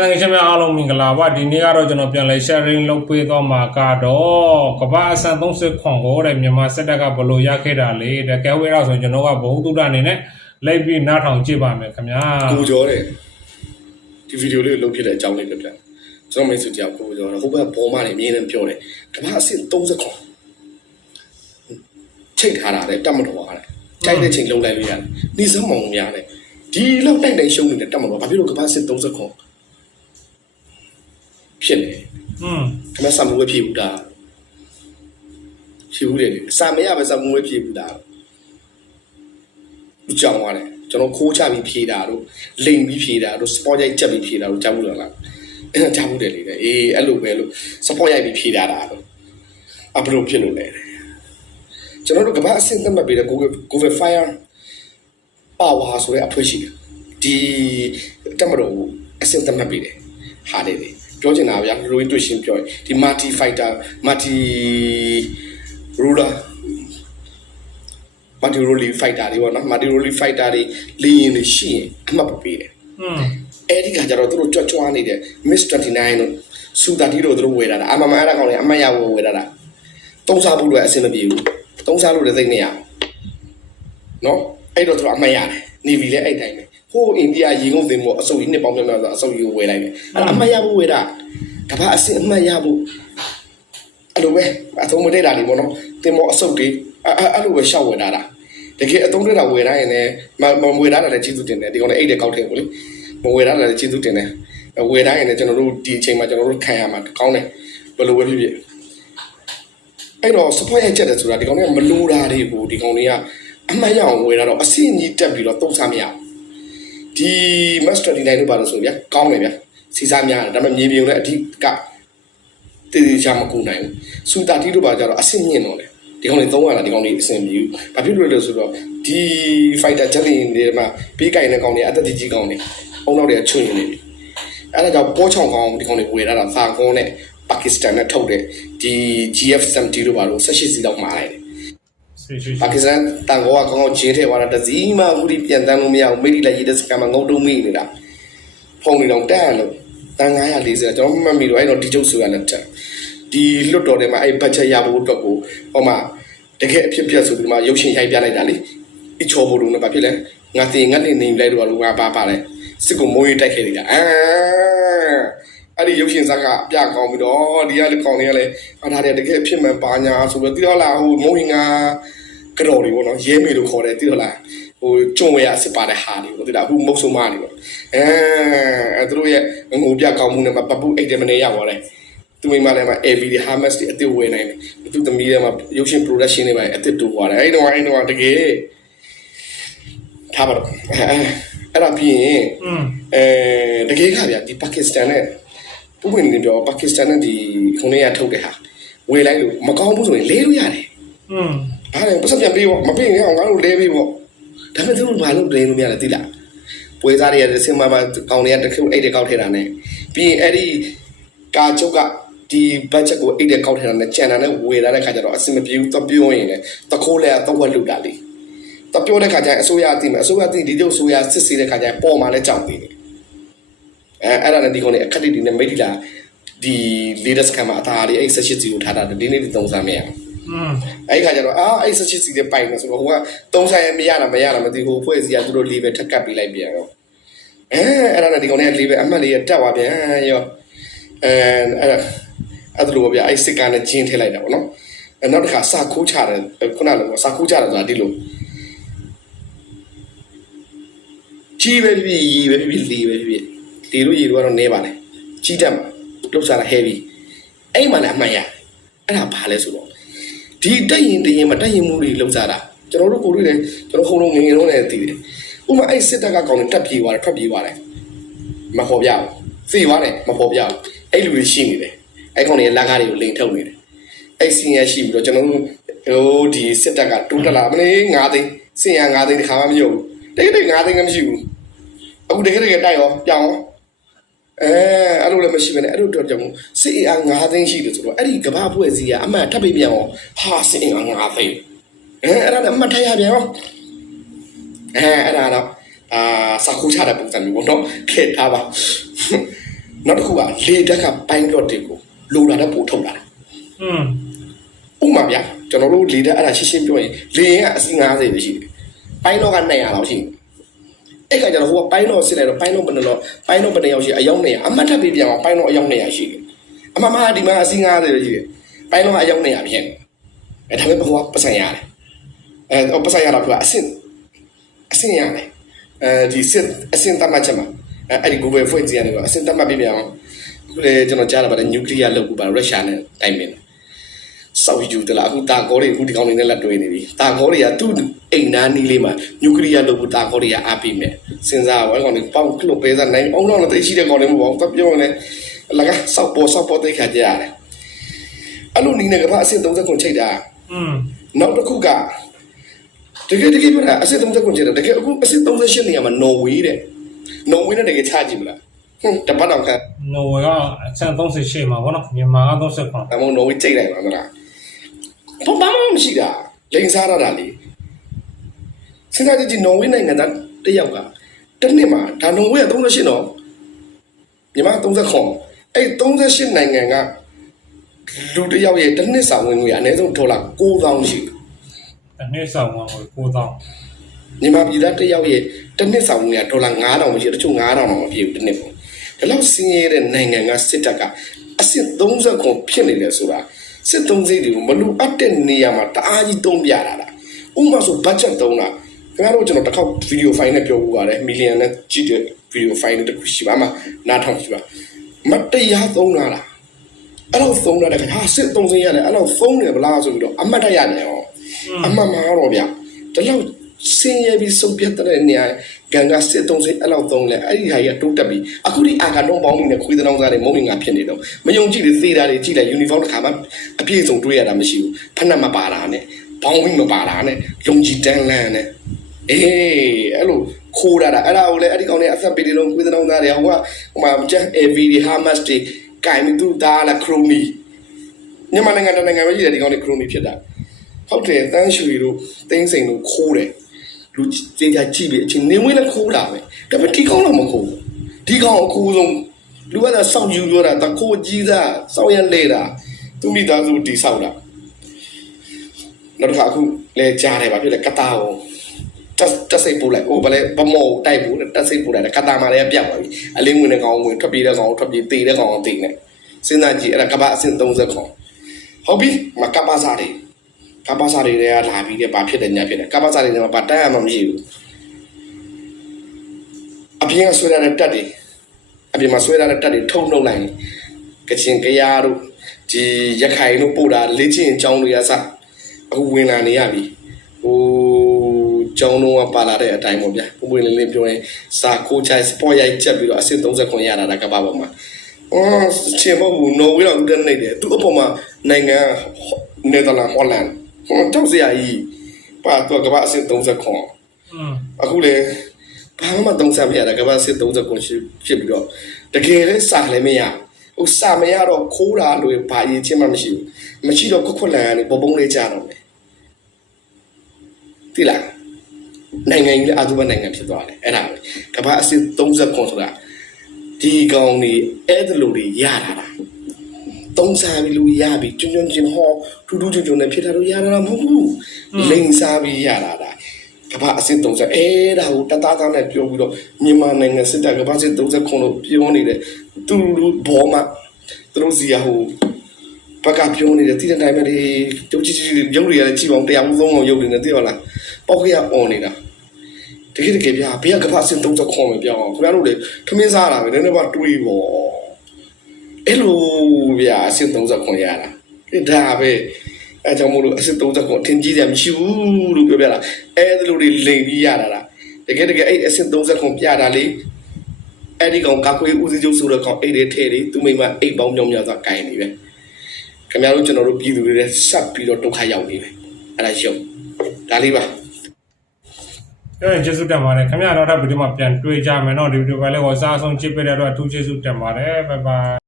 တန်ရှင်များအားလုံးမင်္ဂလာပါဒီနေ့ကတော့ကျွန်တော်ပြန်လဲ sharing လုပ်ပေးသွားမှာကတော့ကမ္ဘာအဆန်30ခွန်ကိုတဲ့မြန်မာစစ်တပ်ကဘလို့ရခဲ့တာလေတကယ်ဝဲတော့ဆိုရင်ကျွန်တော်ကဘုဟုတုဒ္ဒအနေနဲ့လိုက်ပြီးနားထောင်ကြည့်ပါမယ်ခင်ဗျာကိုကျော်တဲ့ဒီဗီဒီယိုလေးကိုလုပ်ဖြစ်တဲ့အကြောင်းလေးပြပြကျွန်တော်မိတ်ဆွေတယောက်ကိုကျော်တော့ဟိုဘက်ဘောမနေအမြင်နဲ့ပြောတယ်ကမ္ဘာအဆင့်30ခွန်ချိန်ထားတာလေတတ်မတော်ရတယ်ကြိုက်တဲ့ချိန်လုံးလိုက်လို့ရတယ်နေစမောင်များတယ်ဒီလောက်တိုက်တိုင်းရှုံးနေတဲ့တတ်မတော်ဘာဖြစ်လို့ကမ္ဘာအဆင့်30ခွန် ဖြစ်နေอืมခမဆာမွေးဖြစ်ဘူးဒါဖြစ်ဘူးလေစာမရပဲစာမွေးဖြစ်ဘူးဒါဦးကြောင်ရတယ်ကျွန်တော်ခိုးချပြီးဖြေတာတို့လိန်ပြီးဖြေတာတို့စပေါ်ရိုက်ချက်ပြီးဖြေတာတို့ကြားဘူးလားအဲ့ကြားဘူးတယ်လေအေးအဲ့လိုပဲလို့စပေါ်ရိုက်ပြီးဖြေတာတာတို့အဘလို့ဖြစ်လို့လဲကျွန်တော်တို့ကမ္ဘာအဆင့်သတ်မှတ်ပေးတဲ့ Google Google Fire Power ဆိုတဲ့အဖွဲ့ရှိတယ်ဒီတက်မတော်အဆင့်သတ်မှတ်ပေးတယ်ဟာတယ်လေ ပြောချင်တာဗျာရိုးတွေ့ရှင်းပြောရင်ဒီ multi fighter multi ruler multi role fighter တွေပေါ့နော် multi role fighter တွေလေရင်တွေရှိရင်အမှတ်ပေးတယ်อืมအဲ့ဒီကကြတော့သူတို့ကြွကြွားနေတဲ့ Miss 29တို့စူတာတီတို့သူတို့ဝယ်လာတာအမမအဲ့ဒါကောင်လေအမတ်ရဝယ်ဝယ်လာတာတုံးစားဖို့အတွက်အဆင်မပြေဘူးတုံးစားလို့လည်းသိနေရအောင်နော်အဲ့တော့သူတို့အမတ်ရတယ်နေဗီလည်းအဲ့တိုင်းပဲ ဟိုးအိန္ဒိယရေငုံသင်္ဘောအစုပ်ကြီးနှစ်ပေါင်းများများဆိုအစုပ်ကြီးကိုဝယ်လိုက်တယ်အဲ့ဒါအမတ်ရဖို့ဝယ်တာကမ္ဘာအဆင့်အမတ်ရဖို့အဲ့လိုပဲအသုံးမတည့်တာဒီပေါ့နော်သင်္ဘောအစုပ်တွေအဲ့အဲ့လိုပဲရှောက်ဝယ်တာလားတကယ်အသုံးတည့်တာဝယ်တိုင်းရင်လည်းမမဝယ်တာလည်းကျေးဇူးတင်တယ်ဒီကောင်လည်းအိတ်တဲ့ကောက်တယ်ကိုလေမဝယ်ရလည်းကျေးဇူးတင်တယ်ဝယ်တိုင်းရင်လည်းကျွန်တော်တို့ဒီအချိန်မှာကျွန်တော်တို့ခံရမှာကောင်းတယ်ဘယ်လိုပဲဖြစ်ဖြစ်အဲ့တော့ support ရချက်တယ်ဆိုတာဒီကောင်တွေကမလိုတာတွေကိုဒီကောင်တွေကအမှတ်ရအောင်ဝယ်ရတော့အဆင့်ကြီးတက်ပြီးတော့တုံးစားမရဘူး ဒီ master ဒီနိုင်လို့ပါလို့ဆိုဗျာကောင်းတယ်ဗျာစီစားများတယ်ဒါပေမဲ့မြေပြင်လည်းအဓိကတည်တည်ချာမကူနိုင်ဘူးစူတာတီတို့ပါကြတော့အဆင့်မြင့်တော့တယ်ဒီကောင်တွေသုံးရတာဒီကောင်တွေအဆင်ပြေဘူးဘာဖြစ်လို့လဲဆိုတော့ဒီ fighter jet တွေမှာပေးကင်တဲ့ကောင်တွေအသက်ကြီးကောင်တွေအုံနောက်တွေကချွင်နေပြီအဲ့ဒါကြောင့်ပေါ်ချောင်းကောင်ဒီကောင်တွေဝယ်ရတာသာကွန်နဲ့ပါကစ္စတန်နဲ့ထုတ်တဲ့ဒီ GF70 တို့ပါလို့18စီလောက်မှာလိုက်တယ်ဆွေဆွေ ပါကစ္စတန်တန်ကောကကောင်းကောင်းဂျင်းထဲသွားတာတစည်းမှအခုဒီပြန်တန်းလို့မရဘူးမိတိလိုက်ရေးတဲ့စကမ်းမှာငုံတုံးမိနေတာဖုန်းတွေတော့တန်းလို့တန်940ကျွန်တော်မှတ်မိတော့အဲ့တော့ဒီကျုပ်ဆိုရလက်တက်ဒီလွတ်တော်ထဲမှာအဲ့ဘတ်ချက်ရဖို့အတွက်ကိုဟောမှာတကယ်အဖြစ်ပြက်ဆိုပြီးမှရုပ်ရှင်ရိုက်ပြလိုက်တာလေအချောဖို့လို့နော်ဘာဖြစ်လဲငါတင်ငါနေနေလိုက်တော့လို့ငါပါပါလဲစစ်ကိုမိုးရေးတိုက်ခဲ့နေတာအာ အဲ့ဒီရုပ်ရှင်ဇာတ်ကအပြကောင်းပြီးတော့ဒီကလည်းကောင်းနေရလဲအားထားတယ်တကယ်အဖြစ်မှန်ပါညာဆိုပြီးတော့တိတော့လာဟိုမိုးရင်ငါကြော်တွေပေါ့နော်ရဲမေလို့ခေါ်တယ်သိတော့လားဟိုကျုံဝရစစ်ပါတဲ့ဟာတွေပေါ့သိလားအခုမုတ်ဆုံမနေပေါ့အဲအဲသူတို့ရဲ့ငိုပြကောင်းမှုနဲ့မပပုတ်အိတ်တယ်မနေရပါလဲသူမိမလည်းမ AV တွေ Hamas တွေအစ်စ်ဝယ်နိုင်တယ်သူသမီးလည်းမရုပ်ရှင် production တွေပါအစ်စ်တူသွားတယ်အဲ့တော့အဲ့တော့တကယ်ထားပါတော့အဲအဲ့ဒါပြီးရင်อืมအဲတကယ်ကဗျာဒီပါကစ္စတန်နဲ့ ပူပွင့်နေပြောပါကစ္စတန်နဲ့ဒီခုနေရထုတ်တဲ့ဟာဝယ်လိုက်လို့မကောင်းဘူးဆိုရင်လဲလို့ရတယ်อืมအားလည်းပတ်စံပြန်ပေးပေါ့မပေးရင်အောင်ငါတို့လဲပေးပေါ့ဒါပေမဲ့သူတို့ဘာလို့လဲလို့မရလဲသိလားပွဲစားတွေရဲ့စင်မမကောင်းတွေကတစ်ခုအိတ်တွေကောက်ထည့်တာနဲ့ပြီးရင်အဲ့ဒီကာချုပ်ကဒီဘတ်ဂျက်ကိုအိတ်တွေကောက်ထည့်တာနဲ့ကျန်တာနဲ့ဝယ်လာတဲ့ခါကျတော့အဆင်မပြေဘူးတော့ပြောရင်လည်းတခိုးလဲတော့ဝက်လူတာလေတော့ပြောတဲ့ခါကျရင်အစိုးရအသိမယ်အစိုးရအသိဒီလိုအစိုးရစစ်ဆေးတဲ့ခါကျရင်ပေါ်မှာလည်းကြောက်သေးတယ် အဲအဲ့ဒါနဲ့ဒီကောင်တွေအခက်တိတွေနဲ့မိတ်တီလာဒီ latest ကမှာအသာလေးအဲ့ဆက်ရှစ်စီကိုထားတာဒီနေ့ဒီသုံးစားမရဘူးอืมအဲ့ဒီခါကျတော့အာအဲ့ဆက်ချစ်စီတဲ့ပိုင်နေဆိုတော့ဟိုကသုံးဆိုင်ရမရတာမရတာမသိဘူးဖွဲ့စီကသူတို့ level ထက်ကပ်ပြီးလိုက်ပြန်တော့အဲအဲ့ဒါနဲ့ဒီကောင်တွေက level အမှတ်လေးတက်သွားပြန်ရောအဲအဲ့ဒါအဲ့ဒါလိုဗျအဲ့စစ်ကနဲ့ဂျင်းထည့်လိုက်တာပေါ့နော်အဲနောက်တစ်ခါစာခိုးချတယ်ခုနကစာခိုးချတယ်ဆိုတာဒီလိုကြီးပဲဖြစ်ဖြစ်ရီပဲဖြစ်ဖြစ်လီပဲဖြ စ်ဖြစ်လီတို့ရီတို့ကတော့နေပါလေကြီးတက်မှာလုတ်စားတာ heavy အဲ့မှလည်းအမှန်ရအဲ့ဒါဘာလဲဆိုတော့ဒီတက်ရင်တရင်မတက်ရင်မှုတွေလုံးစားတာကျွန်တော်တို့ကိုယ်တွေလည်းကျွန်တော်ခုံလုံးငယ်ငယ်တော့လည်းသိတယ်ဥပမာအဲ့စစ်တပ်ကကောင်းတယ်တက်ပြေးသွားတယ်ထွက်ပြေးသွားတယ်မဖော်ပြဘူးသိသွားတယ်မဖော်ပြဘူးအဲ့လူတွေရှိနေတယ်အဲ့ကောင်တွေလက်ကားတွေကိုလိန်ထုတ်နေတယ်အဲ့စီရရှိပြီးတော့ကျွန်တော်တို့ဟိုဒီစစ်တပ်ကတိုးတက်လာမလေး9သိန်းစင်ရ9သိန်းတခါမှမရုပ်ဘူးတကယ်တကယ်9သိန်းကမရှိဘူးအခုတကယ်တကယ်တိုက်ရောပြောင်းရော အဲအဲ့လိုလည်းမရှိဘဲနဲ့အဲ့လိုတော့ကြောင့်စစ်အင်အား9သိန်းရှိတယ်ဆိုတော့အဲ့ဒီကဘာဖွဲ့စည်းကအမှန်ထပ်ပြီးပြန်အောင်ဟာစစ်အင်အား9သိန်းအဲအဲ့ဒါလည်းအမှတ်ထရပြန်ရောအဲအဲ့ဒါတော့အာစာခိုးချတဲ့ပုံစံမျိုးပေါ့နော်ခေထားပါနောက်တစ်ခုကလေတက်ကပိုင်းတော့တွေကိုလိုလာတဲ့ပို့ထုတ်လာတယ်อืมဥပမာဗျာကျွန်တော်တို့လေတက်အဲ့ဒါရှင်းရှင်းပြောရင်လေရင်ကအစီ90ပဲရှိတယ်ပိုင်းတော့က200လောက်ရှိတယ် အဲ့ကကျတော့ဟိုကပိုင်းတော့စစ်လိုက်တော့ပိုင်းတော့ဘယ်နှလောက်ပိုင်းတော့ဘယ်နှယောက်ရှိအယောက်200အမှတ်ထပ်ပြီးပြန်အောင်ပိုင်းတော့အယောက်200ရှိတယ်အမမဒီမှာအစီ90ပဲရှိတယ်ပိုင်းတော့အယောက်200ဖြစ်နေအဲ့ဒါပဲဘဝပတ်စံရတယ်အဲပတ်စံရတော့သူကအဆင့်အဆင့်ရတယ်အဲဒီစစ်အဆင့်တတ်မှတ်ချက်မှာအဲအဲ့ဒီ Google ဖွင့်ကြည့်ရတယ်ကအဆင့်တတ်မှတ်ပြီးပြန်အောင်အခုလေကျွန်တော်ကြားလာပါတယ်နျူကလ িয়ার လောက်ကူပါရုရှားနဲ့တိုင်ပင်တယ် စောက်ယူတလားအခုတာကောတွေအခုဒီကောင်တွေနဲ့လက်တွဲနေပြီတာကောတွေကသူ့အိမ်နာနီးလေးမှာနျူကလ িয়ার လုပ်ဖို့တာကောတွေကအားပေးမယ်စဉ်းစားပါကောင်တွေပေါင်ကလုတ်ပေးစားနိုင်အောင်တော့တိတ်ရှိတဲ့ကောင်တွေမဟုတ်ဘူးပြောနေလကစောက်ပေါ်စောက်ပေါ်တိတ်ခါကြရတယ်အဲ့လိုနီးနေကဘာအဆင့်30ခွန်ချိတ်တာ อืม နောက်တစ်ခုကတကယ်တကယ်ပြောတာအဆင့်30ခွန်ချိတ်တာတကယ်အခုအဆင့်38နေရာမှာနော်ဝေးတဲ့နော်ဝေးနဲ့တကယ်ချကြည့်မလားဟွန်းတပတ်တော့ခါ နော်ဝေကအချမ်း38မှာဗောနော်မြန်မာက39 အမောနော်ဝေးကြိတ်လိုက်ပါမလား ဘာမှမရှိတာလိန်စားရတာလေစဉ်းစားကြည့်ကြည့်နော်ဝေးနိုင်ငံသားတစ်ယောက်ကတစ်နှစ်မှာဒါနော်ဝေးက38နော်မြန်မာ30ခွန်အဲ့38နိုင်ငံကလူတစ်ယောက်ရဲ့တစ်နှစ်စာဝင်ငွေအနည်းဆုံးဒေါ်လာ9000ရှိတယ်တနေ့ဆောင်ဝင်ကို9000မြန်မာပြည်သားတစ်ယောက်ရဲ့တစ်နှစ်ဆောင်ငွေကဒေါ်လာ9000မရှိတချို့9000တော့မပြည့်ဘူးတစ်နှစ်ပေါ့ဒါလောက်စင်းရဲတဲ့နိုင်ငံကစစ်တပ်ကအစစ်30ခွန်ဖြစ်နေတယ်ဆိုတာ စစ်သုံးစိတ်တွေကိုမလူအပ်တဲ့နေရာမှာတအားကြီးတုံးပြတာလားဥပမာဆို budget တုံးတာခင်ဗျားတို့ကျွန်တော်တစ်ခေါက် video file နဲ့ပြောပြပါတယ်မီလီယံနဲ့ကြည့်တဲ့ video file တစ်ခုရှိပါမှာနားထောင်ကြည့်ပါမတရားသုံးတာလားအဲ့လိုသုံးတာတဲ့ခါစစ်သုံးစိတ်ရတယ်အဲ့လိုသုံးတယ်ဗလားဆိုပြီးတော့အမှတ်တရရတယ်ဟောအမှန်မှာတော့ဗျဒီလောက် စင်ရပြီးစုပ်ပြတ်တဲ့နေရာဂန်ကစစ်တုံးစိအဲ့လောက်သုံးလဲအဲ့ဒီဟာကြီးကတိုးတက်ပြီးအခုဒီအာကတော့ပေါင်းပြီးနဲ့ခွေးတောင်းစားတွေမုံငါဖြစ်နေတော့မယုံကြည်တဲ့သေတာတွေကြည့်လိုက်ယူနီဖောင်းတစ်ခါမှအပြည့်စုံတွေ့ရတာမရှိဘူးဖက်နှက်မပါတာနဲ့ဘောင်းပြီးမပါတာနဲ့ယုံကြည်တန်းလန်းနဲ့အေးအဲ့လိုခိုးတာတာအဲ့ဒါကိုလေအဲ့ဒီကောင်တွေအသက်ပေးတယ်လို့ခွေးတောင်းစားတွေဟိုကဟိုမှာဂျက်အေဗီဒီဟာမတ်တွေကင်မီတူဒါလာခရိုမီမြန်မာနိုင်ငံတနိုင်ငံပဲကြီးတယ်ဒီကောင်တွေခရိုမီဖြစ်တာဟုတ်တယ်တန်းရွှေတို့တင်းစိန်တို့ခိုးတယ် လူကြေကြကြည့်ပြီးအချင်းနေမွေးလည်းခိုးတာပဲဒါပေမဲ့ဒီကောင်းတော့မခိုးဘူးဒီကောင်းအခိုးဆုံးလူကသာစောင့်ယူပြောတာတခိုးကြီးသားစောင့်ရလဲတာသူမိသားစုတိဆောက်တာနောက်တစ်ခါအခုလဲကြားတယ်ဗာဖြစ်လဲကတာကိုတက်တက်စိတ်ပို့လိုက်ဟိုဗလဲဗမောတိုက်ဘူးတက်စိတ်ပို့လိုက်ကတာမှလည်းပြတ်သွားပြီအလင်းဝင်တဲ့ကောင်ဝင်ထွက်ပြေးတဲ့ကောင်ထွက်ပြေးတေးတဲ့ကောင်တေးနေစဉ်းစားကြည့်အဲ့ဒါကဘာအဆင့်30ခေါင်ဟုတ်ပြီမကပါစားတယ် ကပ္ပစာတွေတွေကလာပြီးတဲ့ဘာဖြစ်တယ်ညာဖြစ်တယ်ကပ္ပစာတွေကတော့ဘာတတ်ရမှမရှိဘူးအပြင်ကဆွဲရတဲ့တက်တွေအပြင်မှာဆွဲရတဲ့တက်တွေထုံနှုတ်လိုက်ကချင်ကရာတို့ဒီရခိုင်တို့ပို့တာလေ့ကျင့်အကြောင်းတွေကစအခုဝင်လာနေရပြီဟိုကျောင်းတော့ပါလာတဲ့အတိုင်းပေါ့ဗျာပုံပွင့်လေးလေးပြောရင်စာကိုချိုင်စပေါ်ရိုက်ချက်ပြီးတော့အဆင့်30ခွန်ရတာကပ္ပပေါ်မှာအော်ချင်မဟုတ်နော်ဝေးတော့ဦးတဲ့နေတယ်သူအပေါ်မှာနိုင်ငံနယ်သာလန်ဟောလန် ဟောတောက်စရာကြီးပါတော့ကပ္ပအဆင့်30ခွန်อืมအခုလေဘာမှမသုံးဆမရတာကမ္ဘာစစ်30ခုဖြစ်ဖြစ်ပြီးတော့တကယ်လဲစာလည်းမရဟိုစာမရတော့ခိုးတာလို့ဘာအရေးချင်းမှမရှိဘူးမရှိတော့ခွက်ခွက်လန်ကနေပုံပုံလေးကြတော့မယ်တိလားနိုင်ငံကြီးလည်းအာသုဘနိုင်ငံဖြစ်သွားတယ်အဲ့ဒါပဲကမ္ဘာအစစ်30ခုဆိုတာဒီကောင်တွေအဲ့ဒါလိုတွေရတာလား သုံးစားပြီးလို့ရပြီကျွန်းကျွန်းချင်းဟောထူးထူးချွန်းချွန်းနဲ့ဖြစ်တာလို့ရတာမဟုတ်ဘူးလိန်စားပြီးရတာလားကမ္ဘာအစစ်30အဲဒါကိုတသားသားနဲ့ပြောပြီးတော့မြန်မာနိုင်ငံစစ်တပ်ကမ္ဘာစစ်30ခုလို့ပြောနေတယ်သူလူဘောမှာသူတို့စီရဟိုဘက်ကပြောနေတယ်တိတဲ့တိုင်းပဲဒီတုတ်ချီချီရုပ်တွေရတယ်ကြည့်ပါအောင်တရားဦးဆုံးအောင်ရုပ်တွေနဲ့သိရလားပေါက်ခရអော်နေတာတကယ်တကယ်ဗျာဘေးကကမ္ဘာစစ်30ခုပဲပြောအောင်ခင်ဗျားတို့လေထမင်းစားတာပဲနည်းနည်းပါတွေးပေါ့အဲ့လို ဗျာအစစ်30ခုရတာဒါပဲအဲကြောင့်မို့လို့အစစ်30ခုအထင်ကြီးတယ်မရှိဘူးလို့ပြောပြတာအဲ့ဒါလိုတွေလိန်ပြီးရတာလားတကယ်တကယ်အဲ့အစစ်30ခုပြတာလေအဲ့ဒီကောင်ကကွေးဦးစီးချုပ်ဆိုတဲ့ကောင်အဲ့ဒီထဲလေသူမိမအိတ်ပေါင်းမြောင်မြောင်သွားကင်နေပဲခင်ဗျားတို့ကျွန်တော်တို့ပြည်သူတွေလည်းဆက်ပြီးတော့ဒုက္ခရောက်နေပဲအဲ့ဒါရုပ်ဒါလေးပါ အဲ့ဒါကျေးဇူးတင်ပါတယ်ခင်ဗျားတော့ဗီဒီယိုမှာပြန်တွေ့ကြမယ်เนาะဒီဗီဒီယိုကလည်းဝါစားဆုံးချစ်ပေးတဲ့အတွက်အထူးကျေးဇူးတင်ပါတယ်ဘိုင်ဘိုင်